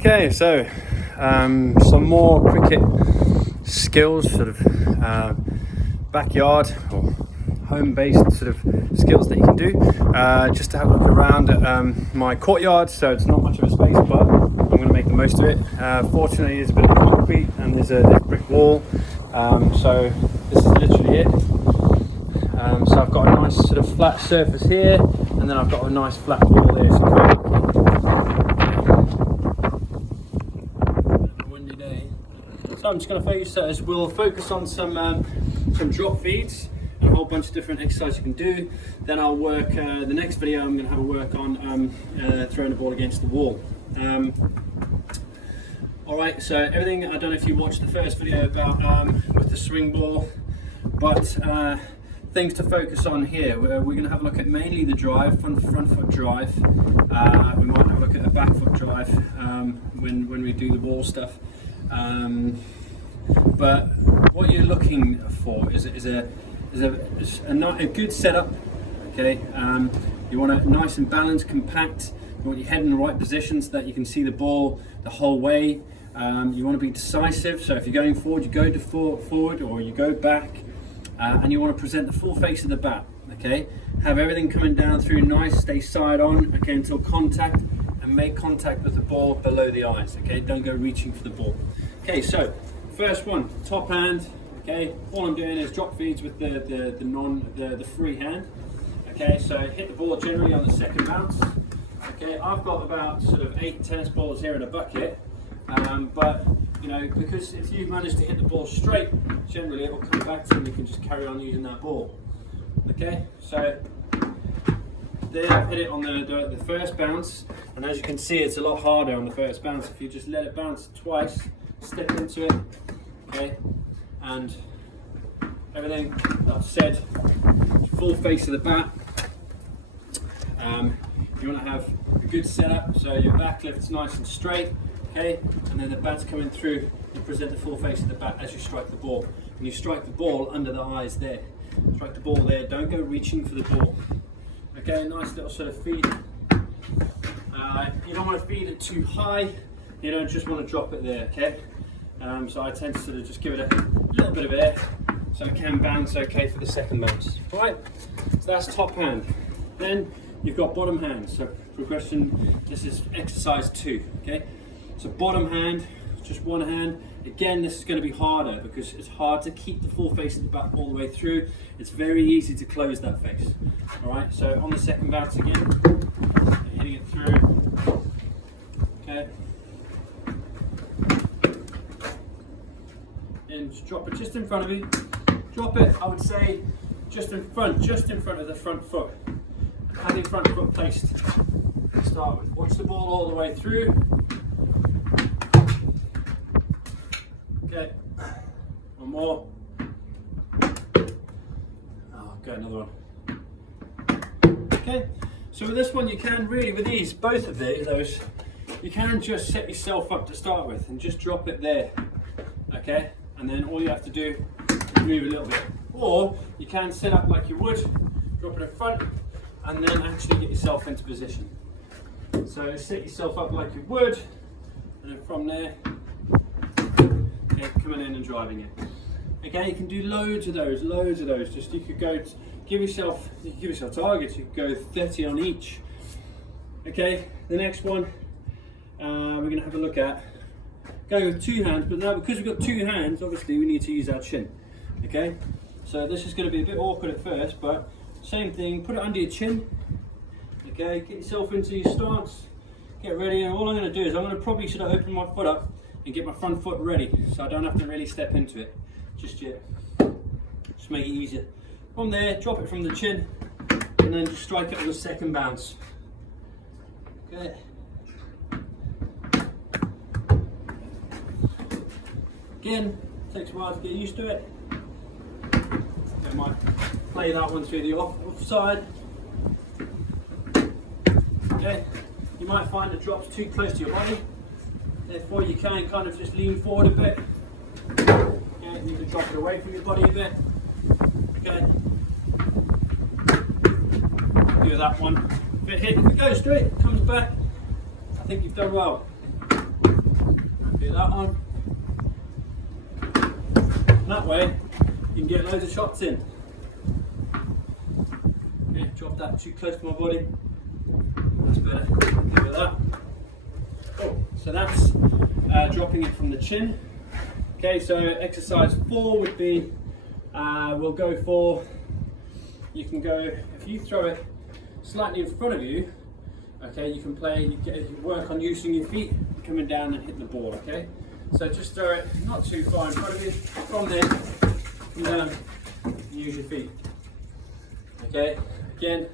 Okay, so some more cricket skills, sort of backyard or home-based sort of skills that you can do. Just to have a look around at my courtyard. So it's not much of a space, but I'm going to make the most of it. Fortunately, there's a bit of concrete and there's a brick wall. So this is literally it. So I've got a nice sort of flat surface here, and then I've got a nice flat wall there. So I'm just going to focus as we'll focus on some drop feeds and a whole bunch of different exercises you can do. Then I'll work the next video. I'm going to have a work on throwing the ball against the wall. All right. So everything. I don't know if you watched the first video about with the swing ball, but things to focus on here. We're going to have a look at mainly the drive, front foot drive. We might have a look at a back foot drive when we do the wall stuff. But what you're looking for is a good setup. Okay, you want it nice and balanced, compact. You want your head in the right position so that you can see the ball the whole way. You want to be decisive. So if you're going forward, you go to forward or you go back, and you want to present the full face of the bat. Okay, have everything coming down through nice. Stay side on. Okay, until contact, and make contact with the ball below the eyes. Okay, don't go reaching for the ball. Okay, so first one, top hand. Okay, all I'm doing is drop feeds with the free hand. Okay, so hit the ball generally on the second bounce. Okay, I've got about sort of 8 tennis balls here in a bucket, but you know, because if you manage to hit the ball straight, generally it will come back to you and you can just carry on using that ball. Okay, so there I've hit it on the first bounce, and as you can see, it's a lot harder on the first bounce. If you just let it bounce twice, step into it, okay, and everything that I've said, full face of the bat. You want to have a good setup, so your back lift's nice and straight, okay, and then the bat's coming through. You present the full face of the bat as you strike the ball, and you strike the ball under the eyes there. Strike the ball there. Don't go reaching for the ball. Okay, nice little sort of feed. You don't want to feed it too high. You don't just want to drop it there. Okay. So I tend to sort of just give it a little bit of air so it can bounce okay for the second bounce. Right, so that's top hand. Then you've got bottom hand. So progression, this is exercise 2, okay? So bottom hand, just one hand. Again, this is going to be harder because it's hard to keep the full face of the bat all the way through. It's very easy to close that face. All right, so on the second bounce again, hitting it through, okay? And just drop it just in front of you. Drop it, I would say, just in front of the front foot. Have your front foot placed to start with. Watch the ball all the way through. Okay, one more. Oh, okay, another one. Okay, so with this one, you can really, with these, both of those, you can just set yourself up to start with and just drop it there. Okay, and then all you have to do is move a little bit. Or you can set up like you would, drop it in front, and then actually get yourself into position. So set yourself up like you would, and then from there, okay, coming in and driving it. Okay, you can do loads of those. Just you could go, give yourself targets. You could go 30 on each. Okay, the next one we're going to have a look at going with 2 hands, but now because we've got 2 hands, obviously we need to use our chin. Okay, so this is going to be a bit awkward at first, but same thing. Put it under your chin. Okay, get yourself into your stance. Get ready, and all I'm going to do is I'm going to probably should have opened my foot up and get my front foot ready, so I don't have to really step into it just yet. Just make it easier. From there, drop it from the chin, and then just strike it on the second bounce. Okay. Again, takes a while to get used to it. I might play that one through the off side. Okay, you might find the drop's too close to your body. Therefore, you can kind of just lean forward a bit. Okay, you can drop it away from your body a bit. Okay. Do that one. If it goes straight, comes back, I think you've done well. Do that one. That way you can get loads of shots in. Okay, drop that too close to my body. That's better. Give it that. Oh, so that's dropping it from the chin. Okay, so exercise 4 would be, we'll go for, you can go, if you throw it slightly in front of you, okay, you can play, you work on using your feet, coming down and hitting the ball, okay? So just throw it not too far in front of you, from there, come down, and use your feet. Okay, again,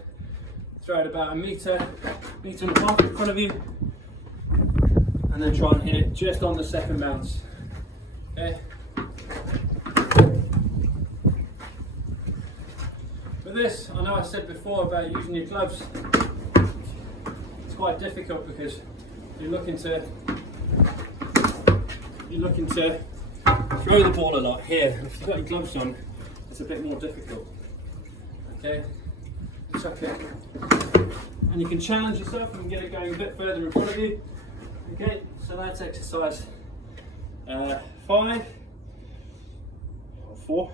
throw it about a metre and a half in front of you, and then try and hit it just on the second bounce. Okay. With this, I know I said before about using your gloves. It's quite difficult because you're looking to throw the ball a lot here. If you've got your gloves on, it's a bit more difficult. Okay, chuck it, and you can challenge yourself and get it going a bit further in front of you. Okay, so that's exercise 5 or 4.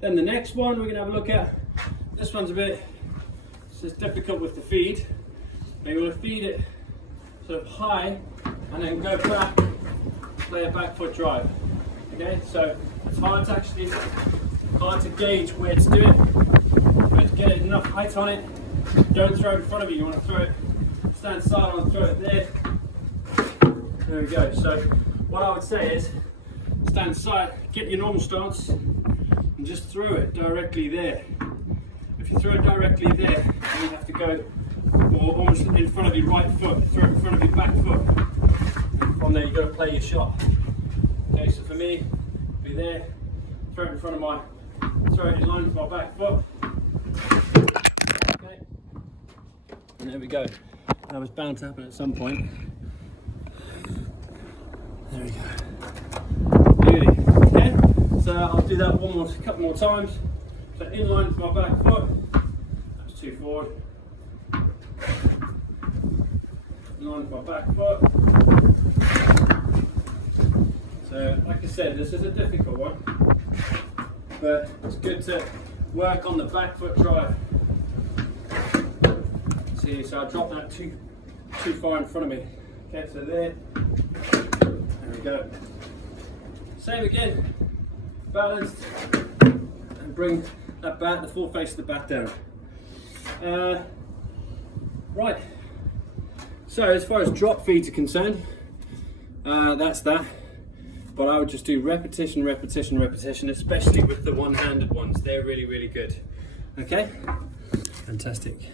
Then the next one we're going to have a look at. This one's a bit, it's difficult with the feed. You want to feed it sort of high and then go back, play a back foot drive. Okay, so it's hard to gauge where to do it, but to get enough height on it. Don't throw it in front of you. You want to throw it, stand side on, throw it there. There we go. So what I would say is stand side, get your normal stance, and just throw it directly there. If you throw it directly there, then you have to go more almost in front of your right foot, throw it in front of your back foot. And from there, you've got to play your shot. Okay, so for me, be there, throw it in front of my, throw it in line with my back foot. Okay, and there we go. That was bound to happen at some point. There we go. Beauty. Okay, so I'll do that a couple more times. So in line with my back foot. That's 2 forward. In line with my back foot. So, like I said, this is a difficult one, but it's good to work on the back foot drive. See, so I dropped that too far in front of me. Okay, so there we go. Same again, balanced, and bring that bat, the full face of the bat down. Right, so as far as drop feeds are concerned, that's that. But I would just do repetition, repetition, repetition, especially with the one-handed ones. They're really, really good. Okay? Fantastic.